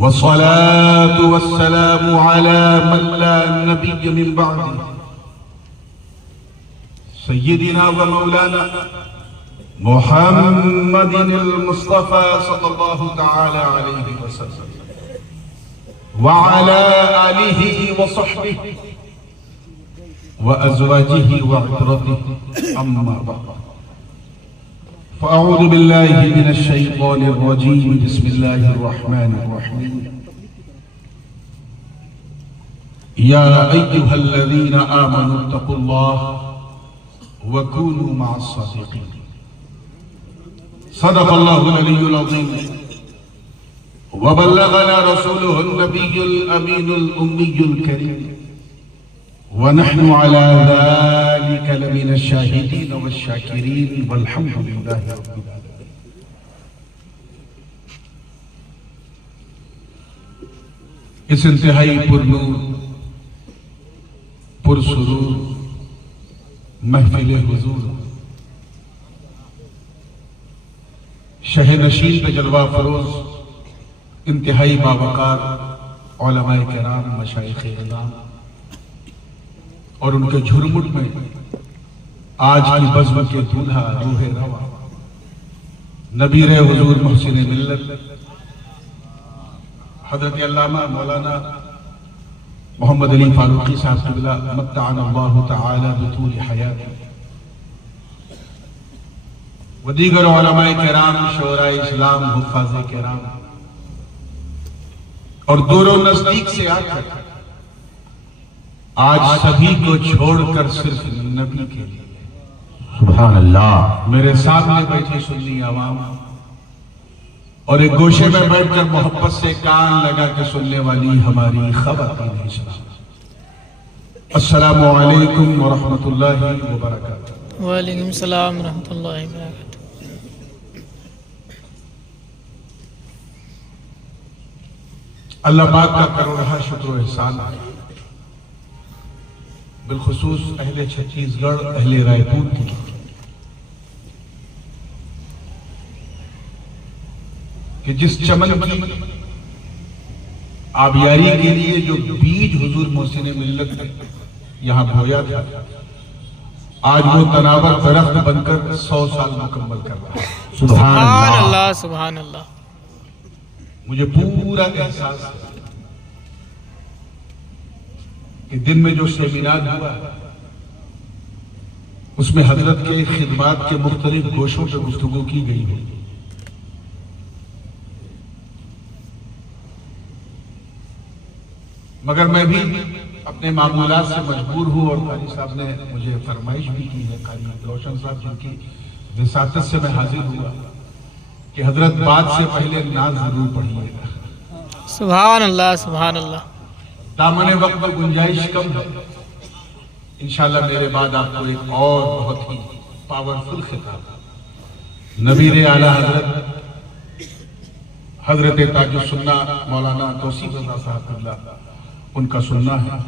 والصلاة والسلام على من لا نبي من بعده سيدنا ومولانا محمد المصطفى صلى الله تعالى عليه وسلم وعلى آله وصحبه وأزواجه وعترته أما بعد فأعوذ بالله من الشيطان الرجيم بسم الله الرحمن الرحيم يا أيها الذين آمنوا اتقوا الله وكونوا مع الصادقين صدق الله العلي العظيم وبلغنا رسوله النبي الأمين الأمي الكريم ونحن على ذلك لمن الشاهدين والشاكرين والحمد لله رب العالمين. اس انتہائی پرنور پرسرور محفل حضور شہ نشین پہ جلوہ فروز انتہائی باوقار علماء کرام مشائخ اعظام اور ان کے جھرمٹ میں آج کی بزم کے دولہا روح روا نبیر حضور محسن ملت حضرت علامہ مولانا محمد علی فاروقی صاحب قبلہ متعنا اللہ تعالی بطول حیات و دیگر علماء کرام شعراء اسلام حفاظ کرام اور دور و نزدیک سے آ کر آج سبھی کو چھوڑ کر صرف نبی کے لیے سبحان اللہ میرے سامنے بیٹھی سنی عوام اور ایک گوشے میں بیٹھ کر محبت سے کان لگا کے سننے والی ہماری خواتین اسلام السلام علیکم ورحمۃ اللہ وبرکاتہ. وعلیکم السلام ورحمۃ اللہ وبرکاتہ. اللہ پاک کا کروڑہ شکر و احسان ہے بالخصوص اہل چھتیس گڑھ اہل رائے پور کی کہ جس چمن کی آبیاری کے لیے جو بیج حضور محسن ملت نے یہاں بویا تھا آج وہ تناور درخت بن کر 100 سال مکمل کر رہا ہے. سبحان اللہ سبحان اللہ. مجھے پورا احساس ہے کہ دن میں جو سیمینار ہوا اس میں حضرت کے خدمات کے مختلف گوشوں پہ گفتگو کی گئی ہے. مگر میں بھی اپنے معمولات سے مجبور ہوں اور قاری صاحب نے مجھے فرمائش بھی کی ہے قاری روشن صاحب جن کی وساطت سے میں حاضر ہوا کہ حضرت بات سے پہلے نعت ضرور پڑھیے گا. سبحان اللہ سبحان اللہ. دامن وقت میں گنجائش کم ہے انشاءاللہ میرے بعد آپ کو ایک اور بہت ہی پاورفل خطاب نبیر اعلیٰ حضرت تاج السنہ مولانا توصیف رضا صاحب اللہ ان کا سننا ہے.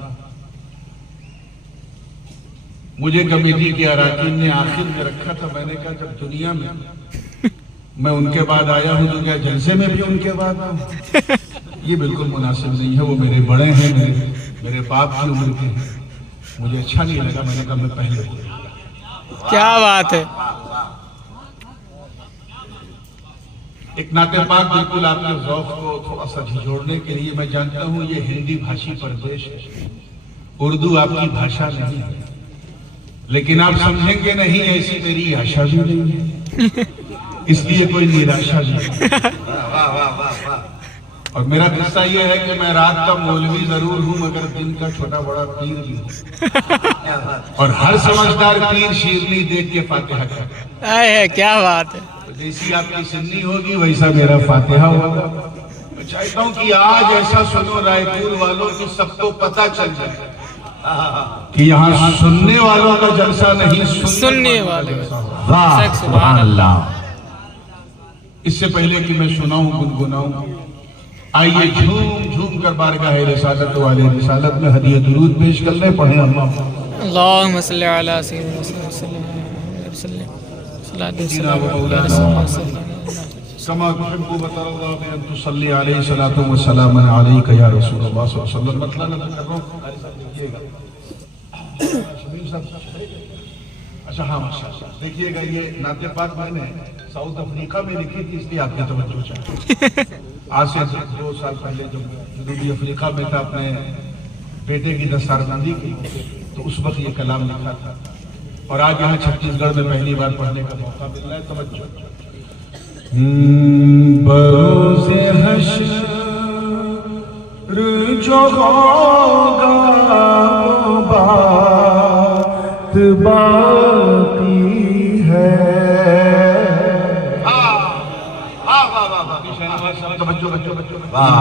مجھے کمیٹی کے اراکین نے آخر میں رکھا تھا. میں نے کہا جب دنیا میں ان کے بعد آیا ہوں تو کیا جلسے میں بھی ان کے بعد آؤں؟ یہ بالکل مناسب نہیں ہے. وہ میرے بڑے ہیں میرے باپ کی عمر کے ہیں. مجھے اچھا نہیں لگا. میں نے کہا میں پہلے ہوں. کیا بات ہے. ایک نعت پاک بالکل آپ کے ذوق کو تھوڑا سا جھجوڑنے کے لیے میں جانتا ہوں یہ ہندی بھاشی پردیش ہے اردو آپ کی بھاشا نہیں ہے لیکن آپ سمجھیں گے نہیں ایسی میری آشا بھی نہیں ہے اس لیے کوئی نراشا نہیں. اور میرا قصہ یہ ہے کہ میں رات کا مولوی ضرور ہوں مگر دن کا چھوٹا بڑا پیر بھی ہوں اور ہر سمجھدار پیر شیرنی دیکھ کے فاتحہ کرتا ہے. کیا بات ہے. جیسی آپ کی سنی ہوگی ویسا میرا فاتحہ ہوگا. میں چاہتا ہوں کہ آج ایسا سنو رائے پور والوں کی سب کو پتہ چل جائے کہ یہاں سننے والوں کا جلسہ نہیں سننے والے. سبحان اللہ. اس سے پہلے کہ میں سناؤں گنگناؤں آئیے جھوم جھوم کر بارگاہ رسالت والے رسالت میں ہدیہ درود پیش کر لیں. پڑھیں اللہم صلی علی سیدنا محمد کما تحب وترضى بأن تصلي عليه صلاة وسلام عليك يا رسول اللہ صلی اللہ علیہ وسلم. مطلب میں کر رہا ہوں، دیکھیے گا. اچھا ہاں ماشاءاللہ، دیکھیے گا یہ نعت پاک میں نے ساؤتھ افریقہ میں لکھی تھی، اس لیے آپ کی توجہ چاہیے. آج سے 2 سال پہلے جب جنوبی افریقہ میں تھا، اپنے بیٹے کی دستاربندی کی تو اس وقت یہ کلام لکھا تھا، اور آج یہاں چھتیس گڑھ میں پہلی بار پڑھنے کا موقع مل رہا ہے. توجہ. بروز حشر جو ہوگا وہ بات باقی ہے.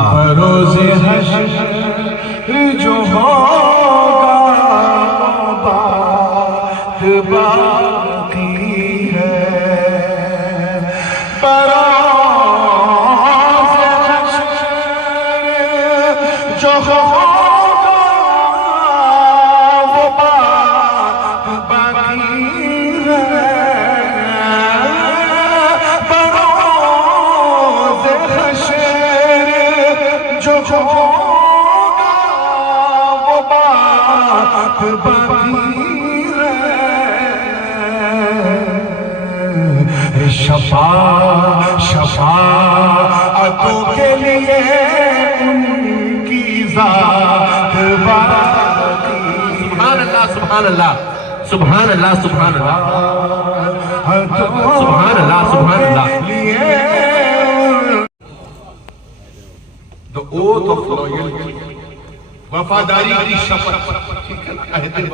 بروز حشر جو ہوگا وہ بات باقی ہے. بروز حشر جو ہوگا وہ بات باقی ہے. بروز حشر جو ہوگا وہ بات باقی ہے. شفاعتوں کے لیے ان کی ذات باقی. سبحان اللہ سبحان اللہ سبحان اللہ سبحان اللہ سبحان اللہ سبحان اللہ. The oath of loyalty, وفاداری کی شپت. کہتے ہیں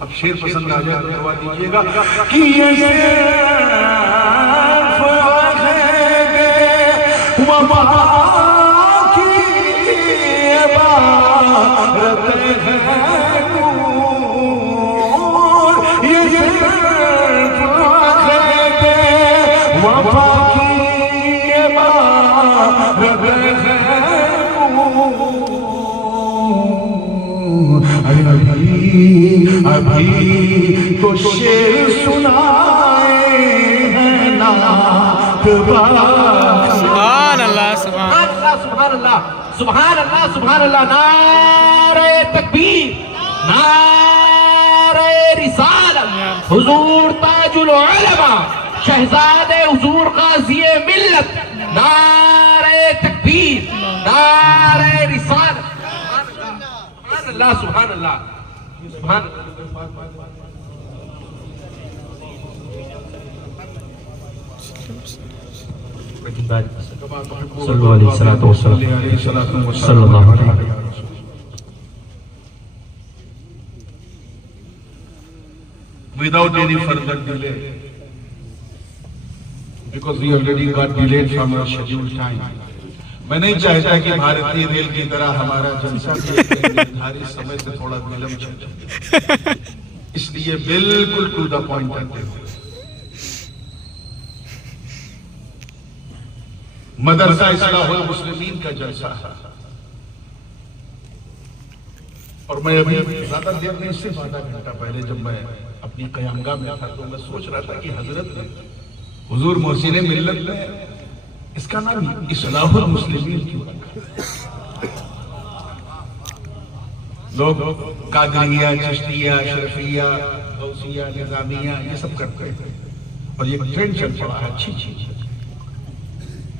اب شیر پسند آ جائے تو دعا دیجیے گا کہ یہ صرف عہد وفا کی عبارت ہے نور. یہ صرف عہد وفا کی عبارت ہے. ابھی تو شیر سنائے ہیں نعت باقی. سبحان اللہ سبحان سبحان اللہ سبحان اللہ سبحان اللہ. نعرہ تکبیر، نعرہ رسالت، حضور تاج العلماء، شہزادے حضور قاضی ملت. نعرہ تکبیر، نعرہ رسالت. سبحان اللہ سبحان اللہ سبحان اللہ. صلو علیہ الصلوۃ والسلام صلی اللہ علیہ وسلم. Without any further delay, because we already got delayed from our scheduled time. میں نہیں چاہتا کہ بھارتی ریل کی طرح ہمارا جلسہ بھی نردھارت سمے سے تھوڑا ویلمب چلے، اس لیے بالکل ٹو دا پوائنٹ کرتے ہیں. مدرسہ اصلاح المسلمین کا جلسہ ہے، اور میں ابھی زیادہ دیر نہیں، صرف آدھا گھنٹہ پہلے جب میں اپنی قیامگاہ میں تھا تو میں سوچ رہا تھا کہ حضرت نے حضور محسن ملت نے اس کا نام اصلاح المسلمین کیوں رکھا. لوگ قادریہ، چشتیہ، اشرفیہ، غوثیہ، نظامیہ یہ سب کرتے ہیں، اور یہ ٹرینڈ چل پڑا ہے، اچھی چیز ہے.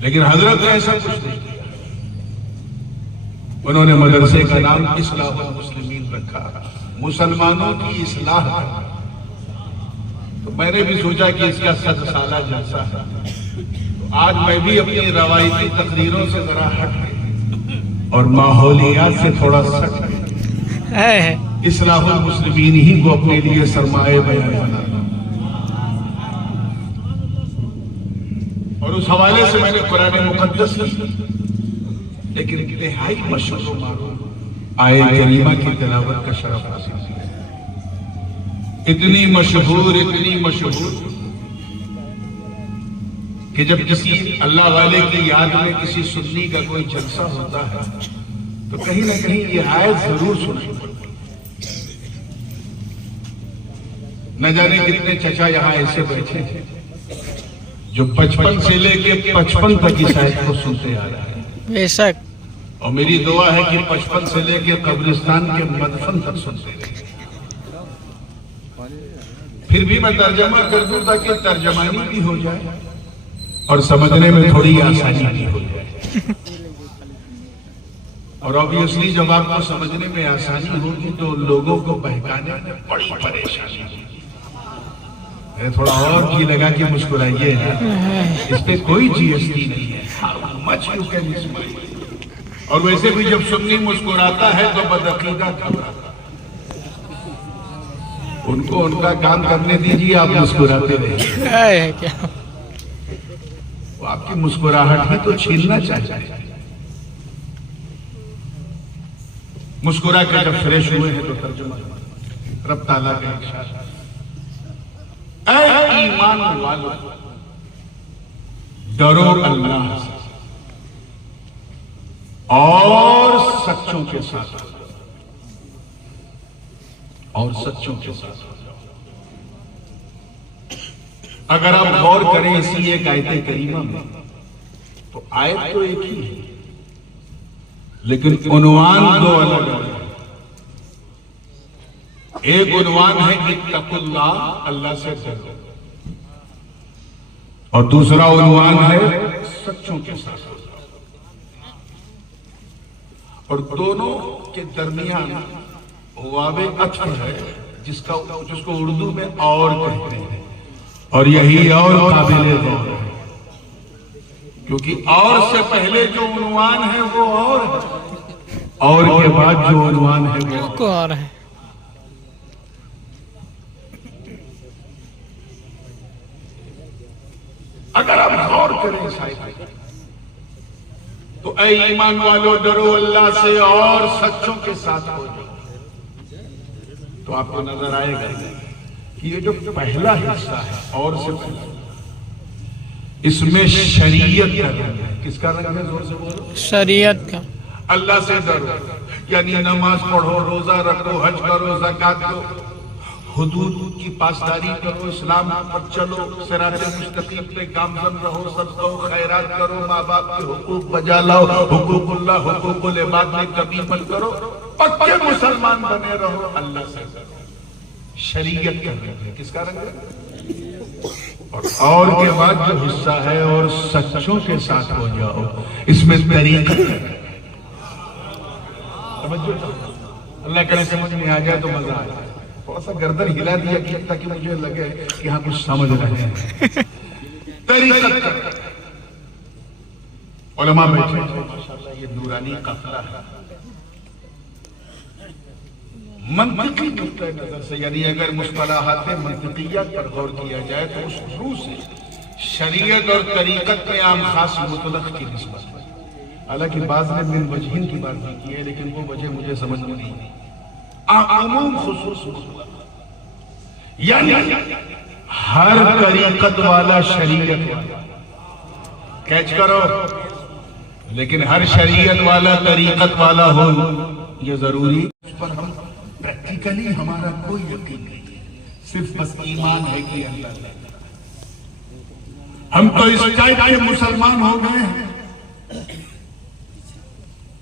لیکن حضرت نے ایسا کچھ نہیں کیا. انہوں نے مدرسے کا نام اصلاح المسلمین رکھا، مسلمانوں کی اصلاح کرنا. تو میں نے بھی سوچا کہ اس کا 100 سالہ جلسہ ہے. آج میں بھی اپنی روایتی تقریروں سے ذرا ہٹ کے اور ماحولیات سے تھوڑا سٹ ہے. اصلاح المسلمین ہی کو اپنے لیے سرمایہ بیان بنا، اور اس حوالے سے میں نے قرآن مقدس کی لیکن انتہائی مشہور و معروف آیت کریمہ کی تلاوت کا شرف حاصل کیا. اتنی مشہور کہ جب کسی اللہ والے کی یاد میں کسی سنی کا کوئی جلسہ ہوتا ہے تو کہیں نہ کہیں یہ آیت ضرور سنیں. نہ جانے کتنے چچا یہاں ایسے بیٹھے ہیں جو 55 سے لے کے 55 تک اس آیت کو سنتے آ رہا ہے، بے شک. اور میری دعا ہے کہ 55 سے لے کے قبرستان کے مدفن تک سنتے رہیں. پھر بھی میں ترجمہ کر دوں تاکہ ترجمانی بھی ہو جائے اور سمجھنے میں تھوڑی آسانی بھی ہو جائے. اور obviously جب آپ کو سمجھنے میں آسانی ہوگی تو لوگوں کو بہکانے میں بڑی پریشانی ہوگی. میں تھوڑا اور جی لگا کہ مسکرائیے، اس پہ کوئی جی ایس ٹی نہیں ہے. How much you can smile. اور ویسے بھی جب سنی مسکراتا ہے تو بدعقیدہ گھبراتا ہے. ان کو ان کا کام کرنے دیجیے، آپ مسکراتے رہیے. ہے کیا؟ وہ آپ کی مسکراہٹ ہی تو چھیننا چاہتے ہیں. مسکرا کے جب فریش ہوئے ہیں تو ترجمہ رب تعالیٰ کا ارشاد، اے ایمان والو ڈرو اللہ سے اور سچوں کے ساتھ، اور سچوں کے ساتھ. اگر آپ غور کریں اسی ایک آیت کریمہ میں تو آیت تو ایک ہی ہے لیکن عنوان دو الگ ہیں. ایک عنوان ہے اتقوا اللہ، اللہ سے ڈرو، اور دوسرا عنوان ہے سچوں کے ساتھ. اور دونوں کے درمیان واو عطف ہے جس کو اردو میں اور کہتے ہیں، اور یہی اور قابل غور ہے کیونکہ اور سے پہلے جو عنوان ہے وہ اور ہے، اور کے بعد جو عنوان ہے وہ کو اور ہے. اگر آپ غور کریں اس آیت میں تو اے ایمان والو ڈرو اللہ سے اور سچوں کے ساتھ ہو جاؤ، تو آپ کو نظر آئے گا کہ یہ جو پہلا حصہ ہے اور سے پہلا، اس میں شریعت کا رنگ ہے. کس کا رنگ ہے؟ زور سے بولو. شریعت کا. اللہ سے ڈرو یعنی نماز پڑھو، روزہ رکھو، حج کرو، زکات دو، حدود کی پاسداری کرو، اسلام پر چلو، صراط مستقیم پہ گامزن رہو، صدقہ و خیرات کرو، ماں باپ کے حقوق بجا لاؤ، حقوق اللہ حقوق العباد میں کمی مت کرو، پکے مسلمان بنے رہو. اللہ سے ڈرو. شریعت کا رنگ ہے. کس کا رنگ ہے؟ اور کے بعد جو حصہ ہے اور سچوں کے ساتھ ہو جاؤ، اس میں طریقہ ہے. اللہ کرے سمجھ میں آ جائے تو مزہ آ جائے. تھوڑا سا گردن ہلا دیا کہ تاکہ مجھے لگے کہ ہاں کچھ سمجھ رہے ہیں. طریقہ علماء بیٹھے ماشاءاللہ یہ نورانی قافلہ ہے. منطقی نقطہ نظر سے یعنی اگر مصطلحات منطقیات پر غور کیا جائے تو اس روح سے شریعت اور طریقت میں عام خاص مطلق کی نسبت ہے. حالانکہ بعض نے من وجہین کی بات بھی کی ہے لیکن وہ وجہ مجھے سمجھ میں نہیں. عموم خصوص یعنی ہر طریقت والا شریعت والا، کیچ کرو، لیکن ہر شریعت والا طریقت والا ہو یہ ضروری. اس پر ہم پریکٹیکلی ہمارا کوئی یقین نہیں ہے، صرف بس ایمان ہے کہ اللہ ہے. ہم تو اس ٹائپ کے مسلمان ہو گئے ہیں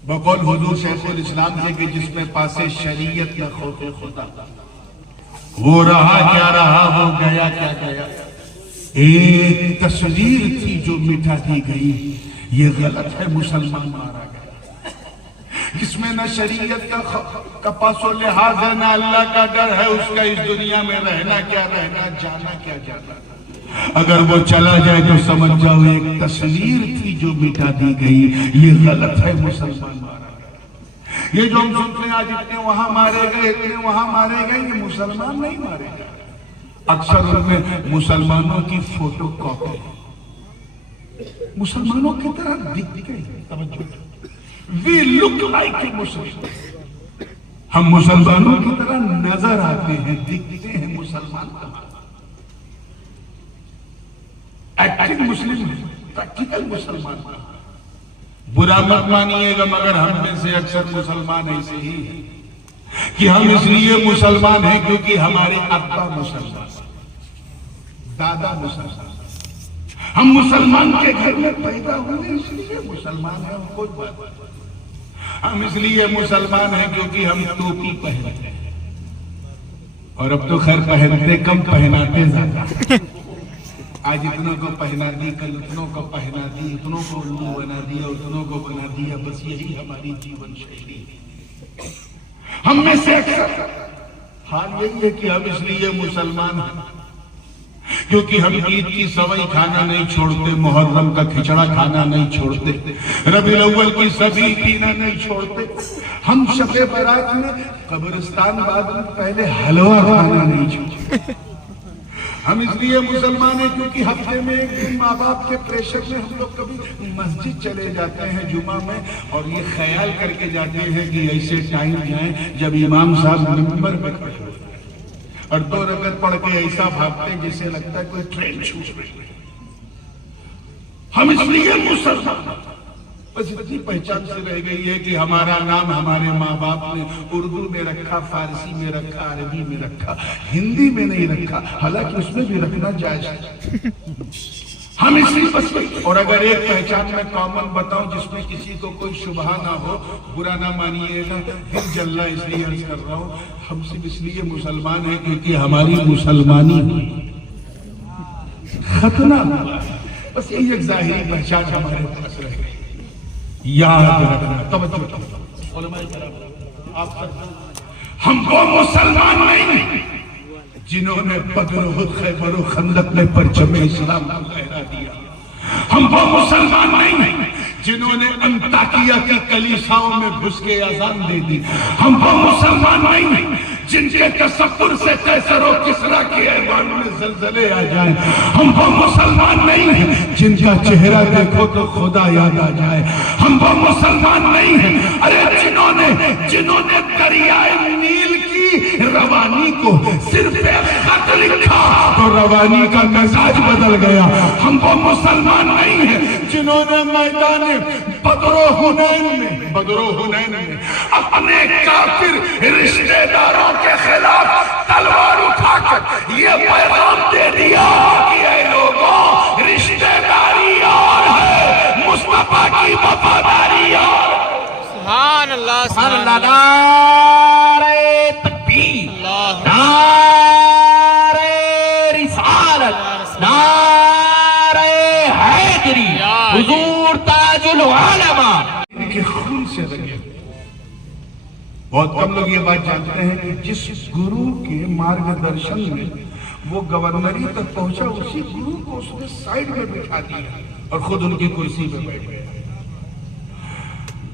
بقول حضور شیخ الاسلام سے کہ جس میں پاسے شریعت نہ خوف خدا. وہ رہا کیا رہا، وہ گیا کیا گیا. ایک تصویر تھی جو مٹا دی گئی، یہ غلط ہے مسلمان مارا گیا. اس میں نہ شریعت کا پاس و لحاظ ہے، نہ اللہ کا ڈر ہے. اس کا اس دنیا میں رہنا کیا رہنا، جانا کیا جانا. اگر وہ چلا جائے تو سمجھ جاؤ ایک تصویر تھی جو مٹا دی گئی، یہ غلط ہے مسلمان مارا گیا. یہ جو ہم سنتے ہیں آج اتنے وہاں مارے گئے، اتنے وہاں مارے گئے، یہ مسلمان نہیں مارے گئے. اکثر ان میں مسلمانوں کی فوٹو کاپی، مسلمانوں کی طرح دکھتے ہیں. توجہ، we look like Muslims. ہم مسلمانوں کی طرح نظر آتے ہیں، دکھتے ہیں مسلمان. ایکٹنگ مسلم ہے، پریکٹیکل مسلمان. برا مت مانیے گا مگر ہم میں سے اکثر مسلمان ایسے ہی ہیں کہ ہم اس لیے مسلمان ہیں کیونکہ ہمارے ابا مسلمان، دادا مسلمان، ہم مسلمان کے گھر میں پیدا ہوئے اس لیے مسلمان ہیں، کوئی بات نہیں۔ ہم اس لیے مسلمان ہیں کیونکہ ہم ٹوپی پہنتے ہیں، اور اب تو خیر پہنتے کم، پہناتے زیادہ۔ آج اتنوں کو پہنا دی، کل اتنوں کو پہنا دی، اتنوں کو الو بنا دیا، اتنوں کو بنا دیا، بس یہی ہماری جیون شیلی ہے۔ ہم میں سے اکثر حال یہی ہے کہ ہم اس لیے مسلمان ہیں کیونکہ ہم عید کی سوئی کھانا نہیں چھوڑتے، محرم کا کھچڑا کھانا نہیں چھوڑتے، ربیع الاول کی سبھی پینا نہیں چھوڑتے، ہم شب برات میں قبرستان بعد میں پہلے حلوہ کھانا نہیں چھوڑتے۔ ہم اس لیے مسلمان ہیں کیونکہ ہفتے میں ایک دن ماں باپ کے پریشر میں ہم لوگ کبھی مسجد چلے جاتے ہیں جمعہ میں، اور یہ خیال کر کے جاتے ہیں کہ ایسے ٹائم جائیں جب امام صاحب منبر پہ کھڑے ہوتے ہیں، اور 2 رکعت پڑھ کے ایسا بھاگتے ہیں جسے لگتا ہے کوئی ٹرین چھوٹ رہی ہے۔ ہم اس لیے مسلمان بس اتنی پہچان سے رہ گئی ہے کہ ہمارا نام ہمارے ماں باپ نے اردو میں رکھا، فارسی میں رکھا، عربی میں رکھا، ہندی میں نہیں رکھا، حالانکہ اس میں بھی رکھنا جائز ہے۔ ہم اس لیے بس، اور اگر ایک پہچان میں کامن بتاؤں جس میں کسی کو کوئی شبہ نہ ہو، برا نہ مانیے گا، دل جل رہا اس لیے عرض کر رہا ہوں، ہم صرف اس لیے مسلمان ہیں کیونکہ ہماری مسلمانی ختنہ ہوا ہے۔ بس یہی ایک ظاہری پہچان ہمارے پاس رہ گئی۔ یاد رکھنا، توجہ کرنا، علماء کرام آپ سب، ہم وہ مسلمان نہیں جنہوں نے بدر و خیبر و خندق میں پرچم اسلام کو لہرا دیا، ہم وہ مسلمان نہیں جنہوں نے انطاکیہ کی کلیساؤں میں گھس کے اذان دے دی، ہم وہ مسلمان نہیں جن کے تصور سے قیصر و کسریٰ کے ایوان میں زلزلے آ جائیں، ہم وہ مسلمان نہیں ہیں جن کا چہرہ دیکھو تو خدا یاد آ جائے، ہم وہ مسلمان نہیں ہیں ارے جنہوں نے دریائے نیل کی روانی کو صرف ایک خط لکھا تو روانی کا مزاج بدل گیا، ہم وہ مسلمان نہیں ہیں جنہوں نے میدان بدر و حنین میں اپنے کافر رشتہ داروں کے خلاف تلوار اٹھا کر یہ پیغام دے دیا کہ اے لوگوں، رشتہ داری اور ہے، مصطفیٰ کی وفاداری اور ہے۔ سبحان اللہ، سبحان اللہ، نعرہ تکبیر، نعرہ رسالت، نعرہ حیدری، حضور تاج العلماء کے خون سے رنگے۔ بہت کم لوگ یہ بات جانتے ہیں کہ جس گرو کے مارگ درشن میں وہ گورنری تک پہنچا، اسی گرو کو اس نے سائیڈ میں بٹھا دیا اور خود ان کی کرسی پہ بیٹھ گیا۔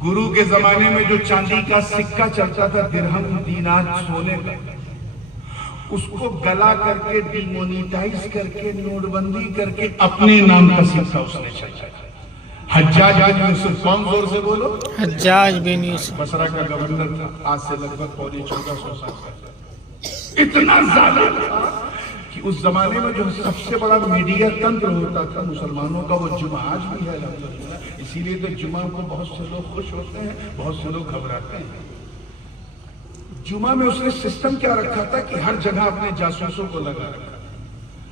گرو کے زمانے میں جو چاندی کا سکہ چلتا تھا، درہم، دینار، سونے کا، اس کو گلا کر کے ڈی مونیٹائز کر کے نوٹ بندی کر کے اپنے نام کا سکہ اس نے چلایا۔ حجاج بن یوسف، کون زور سے بولو؟ حجاج بن یوسف بصرہ کا گورنر تھا، آج سے لگ بھگ 1400 سال پہلے۔ اتنا ظالم تھا کہ اس زمانے میں جو سب سے بڑا میڈیا تنتر ہوتا تھا مسلمانوں کا، وہ جمعہ آج بھی ہے الحمدللہ۔ اسی لیے تو جمعہ کو بہت سے لوگ خوش ہوتے ہیں، بہت سے لوگ گھبراتے ہیں۔ جمعہ میں اس نے سسٹم کیا رکھا تھا کہ ہر جگہ اپنے جاسوسوں کو لگا رکھا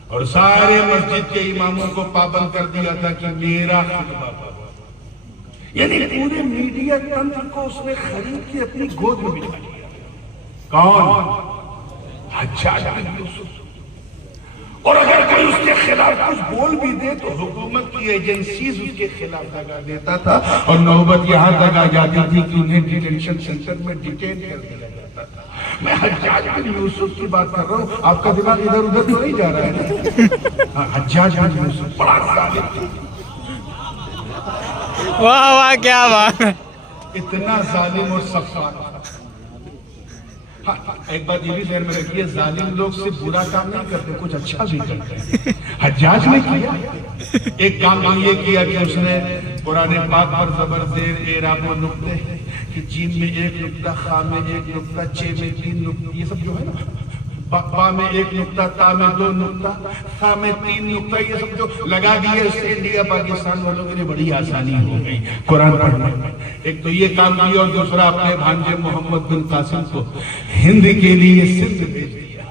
اور سارے مسجد کے اماموں کو پابند کر دیا تھا کہ میرا خطبہ پڑھو۔ یعنی پورے میڈیا تنتر کو اس نے خرید کے اپنی گود میں بٹھا لیا۔ کون؟ حجاج بن یوسف۔ اور اگر کوئی اس کے خلاف کچھ بول بھی دے تو حکومت کی ایجنسیز اس کے خلاف لگا دیتا تھا، اور نوبت یہاں تک آ جاتی تھی کہ انہیں ڈیٹینشن سینٹر میں ڈیٹین کر دیا جاتا تھا۔ میں حجاج بن یوسف کی بات کر رہا ہوں، آپ کا دماغ ادھر ادھر تو نہیں جا رہا ہے۔ حجاج بن یوسف بڑا ظالم تھا، واہ واہ، کیا بات ہے، اتنا ظالم اور سفاک تھا۔ ایک بات یہ بھی ذہن میں رکھیے، ظالم لوگ صرف برا کام نہیں کرتے، کچھ اچھا بھی کرتے ہیں۔ حجاج نے کیا ایک کام یہ کیا کہ اس نے قرآن پاک پر زبر زیر اعراب و نقطے کہ جیم میں 1 نقطہ، خا میں 1 نقطہ، چے میں 3 نقطہ، یہ سب جو ہے نا، با میں 1 نقطہ، تا میں 2 نقطہ، خا میں 3 نقطہ، یہ سب جو لگا دیے، اس سے انڈیا پاکستان والوں کے لیے بڑی آسانی ہو گئی قرآن پڑھنے میں۔ ایک تو یہ کام کیا، اور دوسرا اپنے بھانجے محمد بن قاسم کو ہند کے لیے سندھ بھیج دیا۔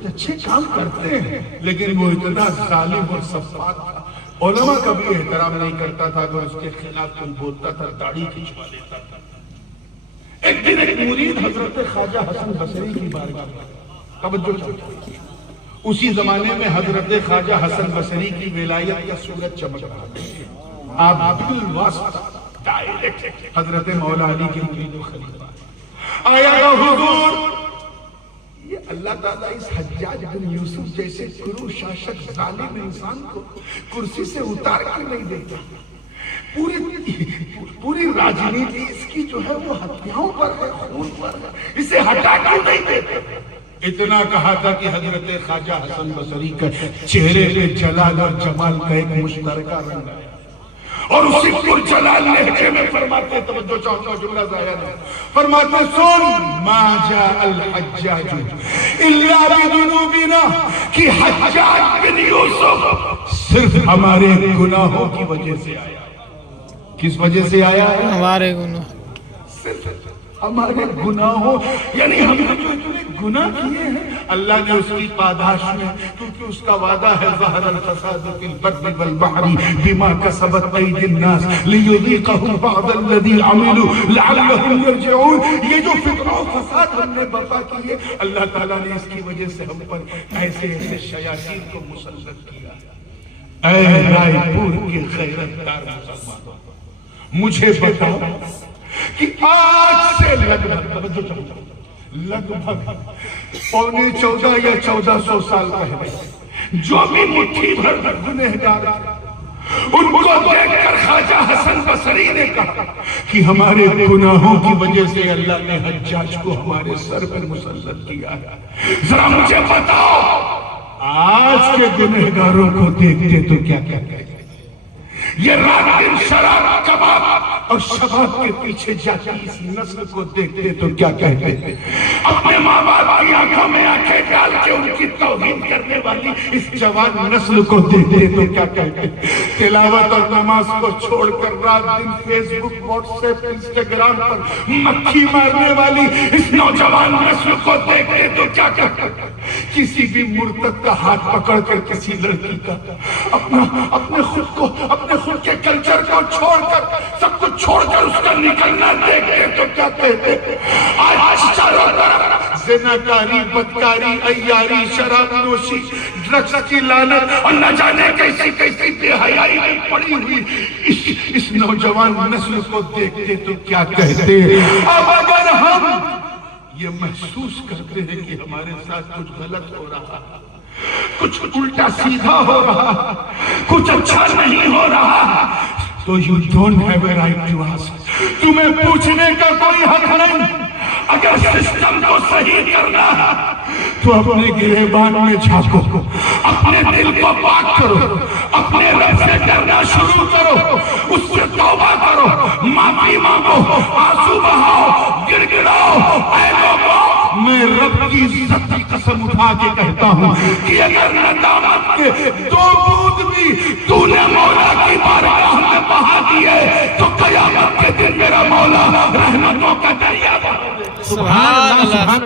کچھ اچھے کام کرتے ہیں لیکن وہ اتنا ظالم اور سفاک تھا، علماء کا بھی احترام نہیں کرتا تھا، اگر اس کے خلاف کوئی بولتا تھا داڑھی کھنچوا لیتا تھا۔ ایک دن ایک مرید حضرت خواجہ حسن بصری کی بارگاہ میں، توجہ چاہیے، اسی زمانے میں حضرت خواجہ حسن بصری کی ولایت کا سورج چمک رہا تھا، آپ بالواسطہ ڈائریکٹ حضرت مولا علی کے مرید و خلیفہ آیا گا حضور، یہ اللہ تعالیٰ اس حجاج بن یوسف جیسے کرو شاشک ظالم انسان کو کرسی سے اتار کر نہیں دیتا، پوری راجنیتی اس کی جو ہے وہ ہتھیاؤں پر ہے، خون پر ہے، اسے ہٹا کر نہیں دیتے۔ اتنا کہا تھا کہ حضرت خواجہ حسن بصری کا چہرے پہ جلال اور جمال کا ایک مشترکہ رنگ ہے، اور اسی پر جلال لہجے میں فرماتے، توجہ چاہتا ہوں جملہ ظاہر ہے، فرماتے سن ما جاء الحجاج الا بذنوبنا، کہ حجاج بن یوسف صرف ہمارے گناہوں کی وجہ سے آیا۔ کس وجہ سے آیا ہے؟ ہمارے گناہ، صرف ہمارے گناہوں، یعنی ہم نے جو اتنے گناہ کیے ہیں اللہ نے اس کی پاداش میں، کیونکہ اس کا وعدہ ہے ظہر الفساد فی البر والبحر بما کسبت ایدی الناس لیذیقہم بعض الذی عملوا لعلہم یرجعون۔ یہ جو فتنہ و فساد ہم نے برپا کیے، اللہ تعالیٰ نے اس کی وجہ سے ہم پر ایسے ایسے شیاطین کو مسلط کیا۔ اے رائے پور کے غیرت دار مسلمانوں، مجھے بتاؤ کہ آج سے لگ بھگ پونے 14 یا 1400 سال پہلے جو بھی مٹھی بھر گنہگار تھے، ان کو دیکھ کر خواجہ حسن بصری نے کہا کہ ہمارے گناہوں کی وجہ سے اللہ نے حجاج کو ہمارے سر پر مسلط کیا ہے۔ ذرا مجھے بتاؤ آج کے گنہگاروں کو دیکھتے تو کیا کہتے ہیں؟ یہ رات دن شراب کباب اور شباب کے پیچھے جاتی اس نسل کو دیکھتے تو کیا کہتے ہیں؟ اپنے ماں باپ کی آنکھوں میں آنکھیں ڈال کے ان کی توہین کرنے والی اس جوان نسل کو دیکھتے تو کیا کہتے ہیں؟ تلاوت اور نماز کو چھوڑ کر رات دن فیس بک، واٹس ایپ، انسٹاگرام پر مکھی مارنے والی اس نوجوان نسل کو دیکھتے تو کیا کہتے ہیں؟ کسی بھی مرتد کا ہاتھ پکڑ کر کسی لڑکی کا اپنے خود کے کلچر کو چھوڑ کر، سب کچھ چھوڑ کر اس کا نکلنا دیکھتے تو کیا کہتے ہیں؟ آج چاروں طرف زناکاری، بدکاری، عیاری، شراب نوشی، ڈرگز کی لعنت اور نہ جانے کیسی کیسی بے حیائی میں پڑی ہوئی اس نوجوان نسل کو دیکھتے تو کیا کہتے ہیں؟ اب اگر ہم یہ محسوس کرتے ہیں کہ ہمارے ساتھ کچھ غلط ہو رہا، کچھ الٹا سیدھا ہو رہا، کچھ اچھا نہیں ہو رہا، تو you don't have a right to ask، تمہیں پوچھنے کا کوئی حق نہیں۔ اگر سسٹم کو صحیح کرنا ہے تو اپنے گریبان میں جھانکو، اپنے دل کو پاک کرو، اپنے رب سے ڈرنا شروع کرو، اس سے توبہ کرو، معافی مانگو، آنسو بہاؤ، گر گراؤ۔ اے لوگوں، میں رب کی عزت کی قسم اٹھا کے کہتا ہوں کہ اگر ندامت کے 2 بوند بھی تو نے مولا کی بارگاہ میں بہا دیے تو قیامت کے دن میرا مولا رحمتوں کا دریا بہا دے۔ سبحان اللہ۔